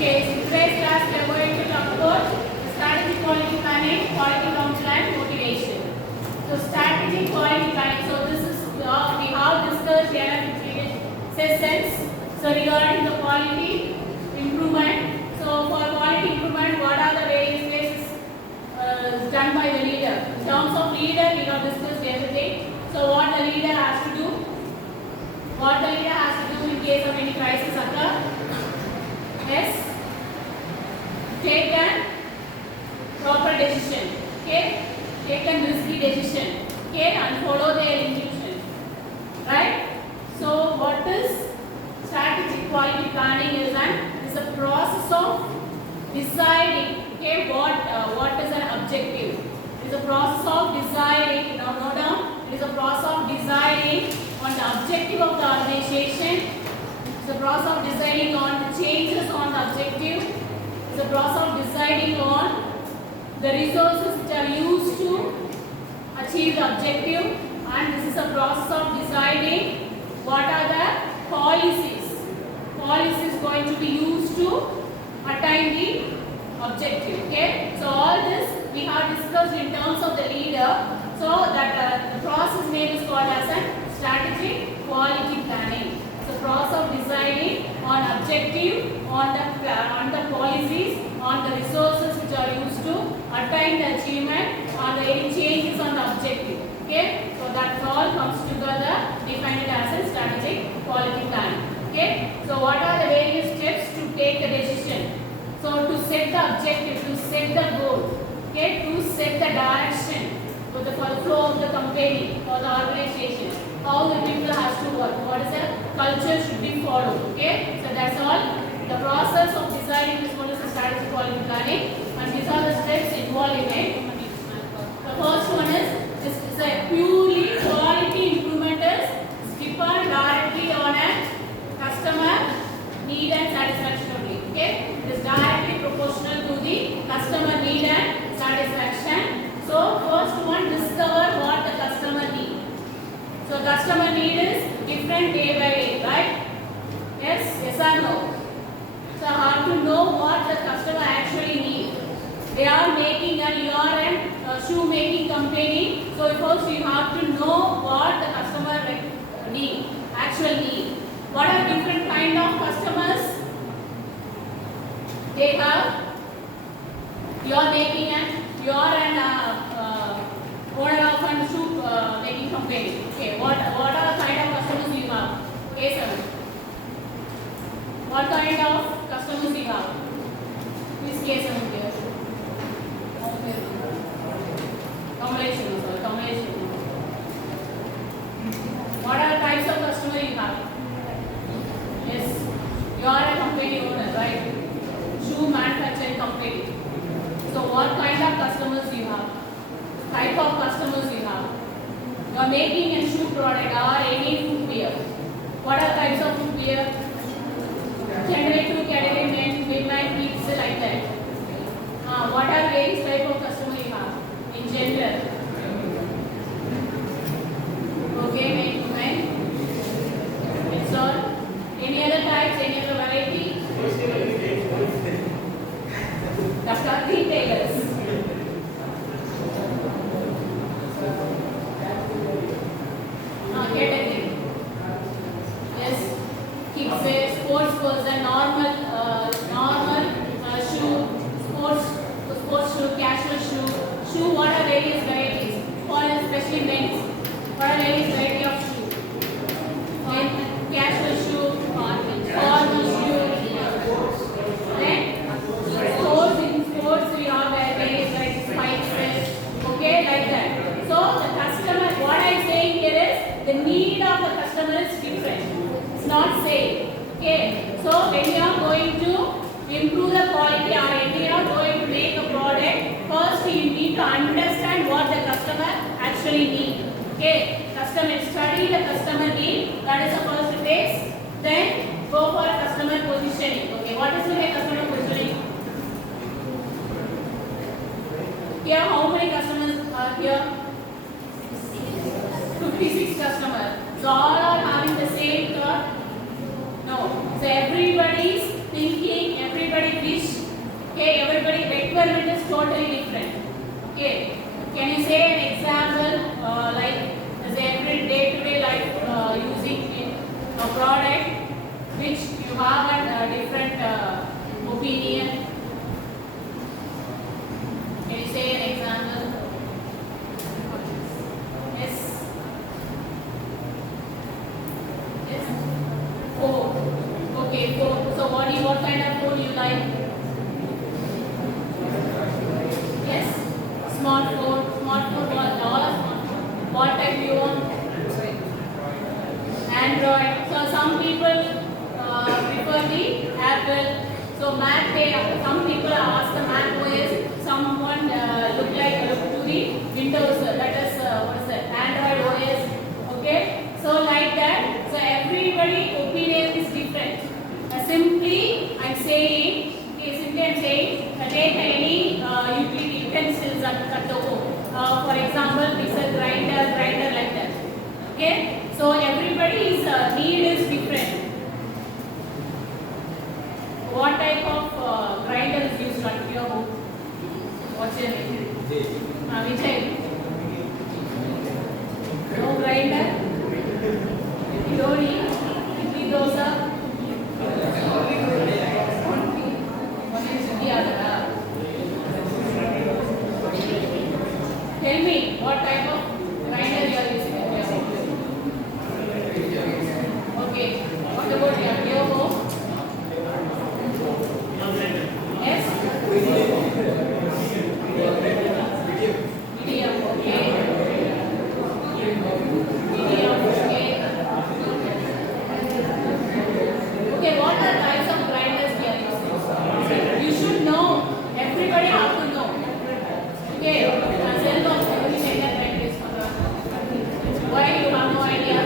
Okay, so today's class we are going to talk about strategic quality planning, quality council and motivation. So strategic quality planning. So this is we have discussed here in previous sessions. So regarding the quality improvement. So for quality improvement, what are the various places done by the leader? In terms of leader, we have discussed everything. So what the leader has to do? What the leader has to do in case of any crisis occur? Yes, take a proper decision, okay, take a risky decision, okay, and follow their intuition, right? So what is strategic quality planning is a process of deciding, okay, what is an objective. It is a process of deciding, note down, it is a process of deciding on the objective of the organization. It's a process of deciding on the changes on the objective. It's a process of deciding on the resources which are used to achieve the objective, and this is a process of deciding what are the policies going to be used to attain the objective. Okay, so all this we have discussed in terms of the leader. So that the process name is called as a strategic quality planning. Process of deciding on objective, on the policies, on the resources which are used to attain the achievement, on the any changes on the objective. Okay, so that all comes together, defined as a strategic quality plan. Okay, so what are the various steps to take a decision? So to set the objective, to set the goal, okay, to set the direction for the flow of the company or the organization. How the people has to work, what is the culture should be followed. Okay, so that's all. The process of deciding this one is the strategic quality planning, and these are the steps involved in it. The first one is this is a purely quality improvement is depend directly on a customer need and satisfaction only. Okay, it is directly proportional to the customer need and satisfaction. So first one, discover what the customer needs. So customer need is different day by day, right? Yes or no? So how to know what the customer actually needs? They are making and you are a shoe making company. So first you have to know what the customer need, actual need. What are different kind of customers? They have, you are making and you are an owner of a shoe making company. Okay, what are the kind of customers you have? Okay, sir. What kind of customers you have? Which case here? Combination. What are the types of customers you have? Yes, you are a company owner, right? Shoe manufacturing company. So what kind of customers you have? Type of customers you have. You are making a shoe product or any footwear. What are types of footwear? Generally two category, men, women, kids, like that. What are various type of customers you have in general? Okay, men, women. It's all. Any other types? Any other variety? That's retailers. Category. Yes, kids, sports person, normal shoe, sports shoe, casual shoe. What are various varieties? For especially men's, what are various variety of shoe? Casual shoe, formal shoe. Then sports we have various varieties, spikes. Okay, like that. So the customer, what I am saying here is the need of the customer is different. It's not same. Okay. So when you are going to improve the quality or when you are going to make a product, first you need to understand what the customer actually needs. Okay. Study the customer need. That is the first phase. Then go for customer positioning. Okay. What is the customer positioning? Here, how many customers are here? 56 customers. So all are having the same thought? No. So everybody is thinking, everybody different opinion? Can you say an example? Yes. Yes. Phone. Okay, phone. So what kind of phone you like? Yes. Smartphone. Smartphone. All of smartphone. What type you want? Android. So some people prefer the Apple. So Mac, some people ask the Mac OS. Someone look to the Windows. That is what is that? Android OS. Okay. So like that. So everybody opinion is different. Simply I'm saying. Take any utility utensils at the home. For example, mixer, grinder like that. Okay. So everybody's need is different. What type of grinder is used at your home? What's your name? Vijay. No grinder? Idoli? Idli dosa? Tell me what type of grinder you are using at your home. Okay. What about your home? Yes? Medium, okay. Medium, okay. Okay, what are types of grinders we are using? You should know. Everybody have to know. Okay. Why you have no idea?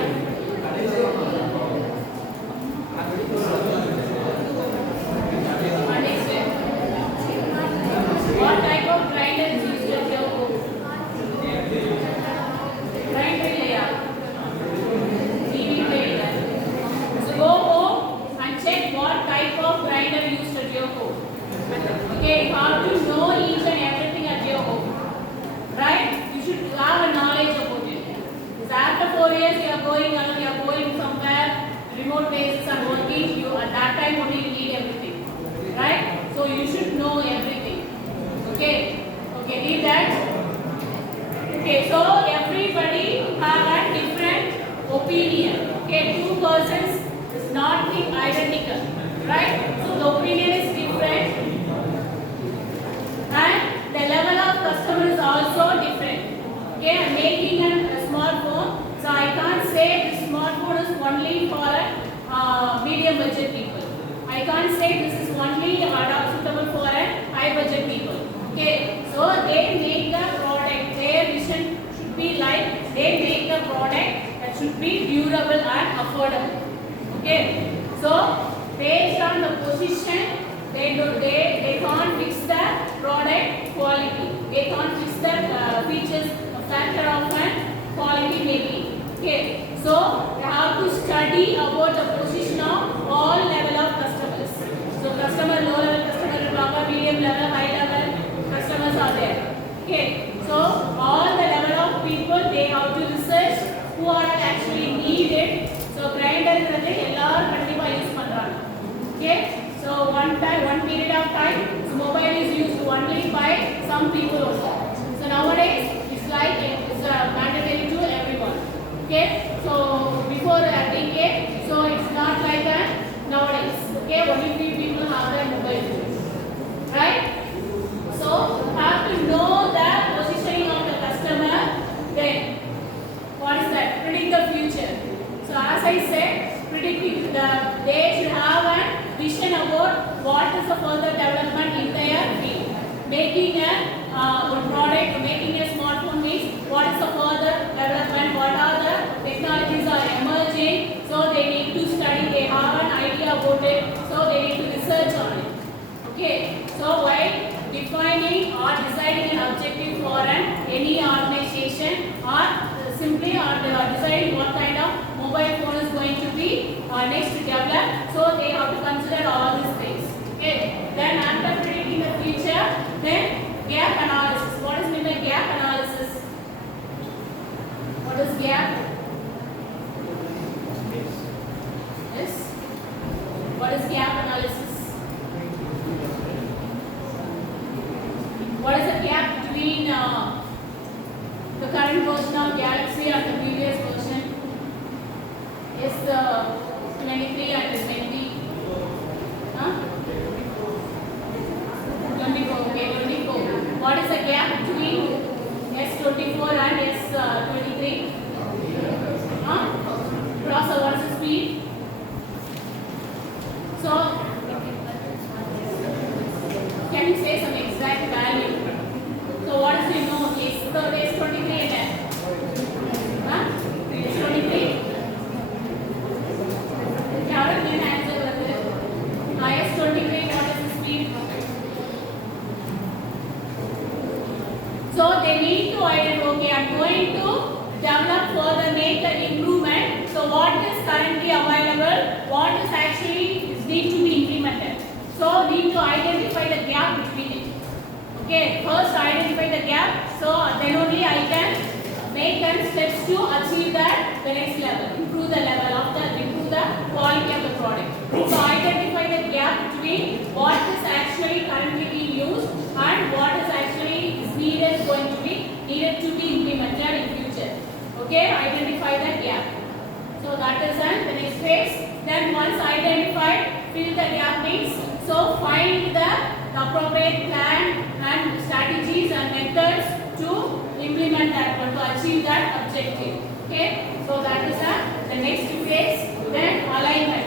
What type of grinder is used at your home? Grinder layer. TV player. So go home and check what type of grinder used at your home. Okay, you have to know each and everything at your home. Right? You should have a knowledge about it. Because after 4 years you are going somewhere, remote places and working, at that time only you need everything. Right? So you should know everything. Okay? Okay, leave that. Okay, so everybody have a different opinion. Okay, two persons is not identical. Right? So the opinion is different. And the level of customer is also different. Okay, I'm making a smartphone, so I can't say this smartphone is only for medium budget people. I can't say this is only suitable for a high budget people. Okay, so they make the product. Their vision should be like they make the product that should be durable and affordable. Okay, so based on the position, they can't fix the product quality. They can't fix the features, factor of an quality maybe. Okay, so they have to study about the position of all level of customers. So customer, low level customer, medium level, high level customers are there. Okay, so all the level of people they have to research who are actually needed. So grinder is எல்லாரும் கண்டிப்பா use பண்றாங்க. Okay, so one period of time, so mobile is used only by some people also. So nowadays it's like it's mandatory to everyone. Okay, so before decade, so it's not like that nowadays. Okay, only few people have their mobile phones, right? So have to know the positioning of the customer. Then what is that? Predict the future. So as I said, predicting they should have a vision about what is the further development in their field. Making a product, making a smartphone means what is the further development, what are the technologies are emerging. So they need to study, they have an idea about it, so they need to research on it. Okay, so while defining or deciding an objective for any organization or simply deciding what kind of mobile phone is going to be next to develop, so they have to consider all these things. Okay, then after predicting the future, then gap analysis. What is meant by gap analysis? What is gap? Yes. What is gap? gap analysis? What is the gap between the current version of Galaxy and the previous version? Is 23 and 20? Huh? 24. Okay, 24. What is the gap between S24 and S23? Huh? Cross over the speed. So, can you say some exact value? So, what is the known? S23 and huh? S23. Can you answer with S23? What is the speed? So, they need to identify. Okay, I am going to develop further, make an improvement. So, what is currently available? What is actually need to be implemented? So, need to identify the gap between it. Okay, first identify the gap. So, then only I can make and steps to achieve that the next level, improve the level of improve the quality of the product. So, identify the gap between what is actually currently being used and what is actually is needed needed to be implemented in future. Okay, identify the gap. So that is the next phase. Then once identified, fill the gap needs. So find the appropriate plan and strategies and methods to implement that one, to achieve that objective. Okay, so that is the next phase. Then alignment.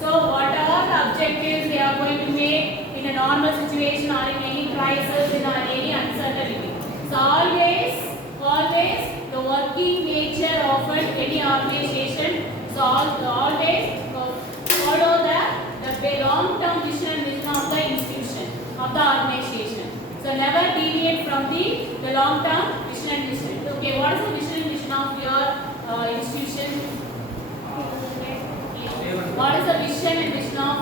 So what are the objectives they are going to make in a normal situation or in any crisis, in any uncertainty. So always the working nature of any organization. So always follow the long-term vision and vision of the institution, of the organization. So never deviate from the long-term vision and vision. Okay, what is the vision and vision of your institution? What is the vision and vision of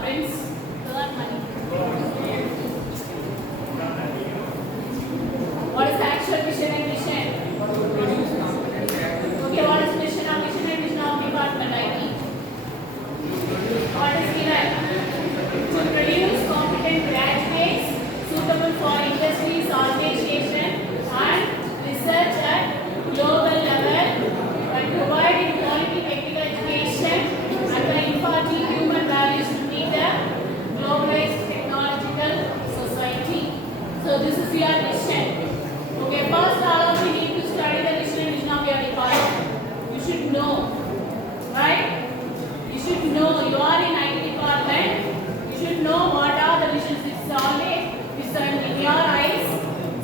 Prince? What is the actual vision and vision? Okay, what is the vision and vision of department IT? What is given? To produce competent graduates suitable for industries, organization and research at global level by providing quality technical education and by imparting human values to meet the globalized technological society. So this is your vision. Okay, first all of you need to study the vision and vision of your department. You should know, right? You should know. You are in IT department. You should know what are the visions. It's always in your eyes.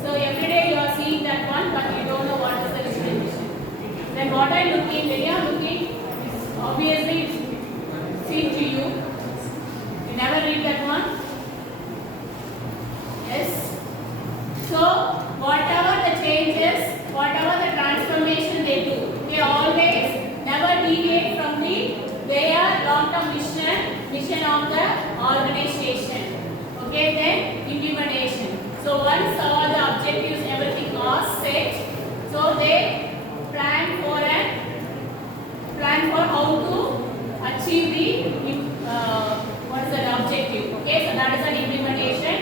So every day you are seeing that one, but you don't know what is the vision and vision. Then what I am looking, when you are looking, is obviously seen to you. You never read that one. Yes. So whatever the changes, whatever the transformation they do, they always never deviate from their long-term vision of the organization. Okay, then implementation. So once all the objectives, everything are set, so they plan for how to achieve the what is the objective. Okay, so that is an implementation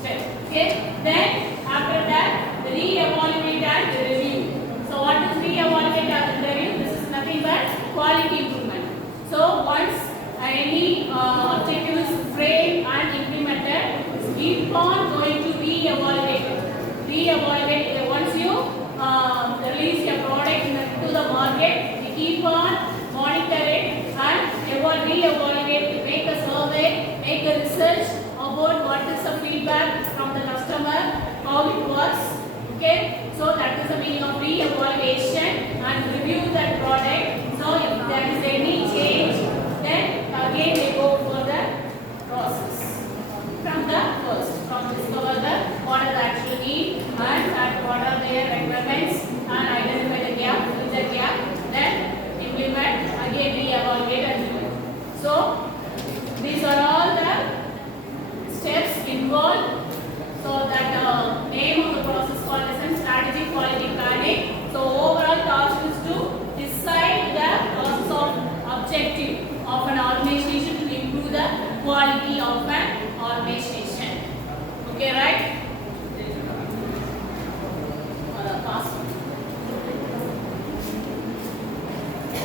step. Okay, then after that, re-evaluate and review. So what is re-evaluate and review? This is nothing but quality improvement. So once any objective is framed and implemented, keep on going to re-evaluate. Re-evaluate. Once you release your product to the market, you keep on monitor it and re-evaluate. Make a survey, make a research about what is the feedback from the customer, how it works. Okay, so that is the meaning of re-evaluation and review that product. So if there is any change, then again they go for the process from the first, from discover the what are the actual need and what are their requirements and identify the gap, fill the gap, then implement, again re-evaluate and review. So these are all the steps involved. So that name of the process called as strategic quality planning. So overall task is to decide the process of objective of an organization to improve quality of an organization. Okay, right?